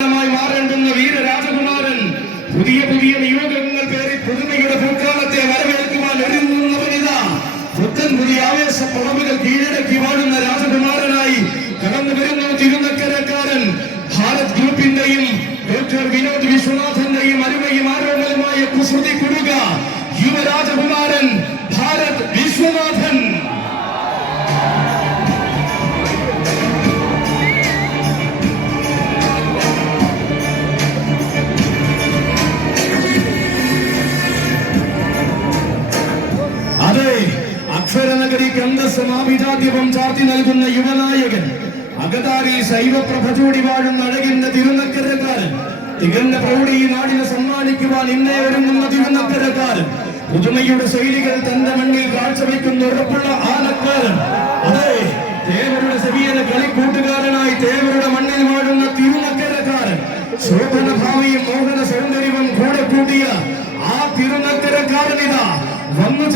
മാറേണ്ടുന്ന വീരരാജകുമാരൻ പുതിയ പുതിയ നിയോഗങ്ങൾ പേറി പുതുമയുടെ പൂക്കാലത്തെ വരവേൽക്കുവാൻ ഒരുങ്ങുന്നവനിതാ പുത്തൻ പുതിയ ആവേശ പുറമുകൾ കീഴടക്കി വാഴുന്ന രാജകുമാരനായി കടന്നു വരുന്ന തിരുനക്കരക്കാരൻ ഭാരത് ഗ്രൂപ്പിന്റെയും ഡോക്ടർ വിനോദ് വിശ്വനാഥന്റെയും അരുമയും ആരോഗ്യമായ കുസൃതി കുടുക യുവരാജകുമാരൻ ഭാരത് വിശ്വനാഥൻ. അതെ, അക്ഷരനഗരിക്ക് അന്തസ്സമാഭിജാത്യവും ചാർത്തി നൽകുന്ന യുവനായകൻ, അകതാരി ശൈവപ്രഭ ചൂടി വാഴുന്ന അഴകിന്റെ തിരുനക്കരക്കാരൻ, തികഞ്ഞ പ്രൗഢി ഈ നാടിനെ സമ്മാനിക്കുവാൻ ഇന്നേ ഒരുങ്ങുന്ന തിരുനക്കരക്കാരൻ, പുതുമയുടെ ശൈലികൾ തന്റെ മണ്ണിൽ കാഴ്ചവെക്കുന്ന ഉറപ്പുള്ള ആനക്കാരൻ. അതെ, തേവരുടെ സെവിയന കളിക്കൂട്ടുകാരനായി തേവരുടെ മണ്ണിൽ വാഴുന്ന തിരുനക്കരക്കാരൻ, ശോഭന ഭാവിയും മോഹന സൗന്ദര്യവും കൂടെ കൂട്ടിയ ആ തിരുനക്കരക്കാരനിതാ വന്നു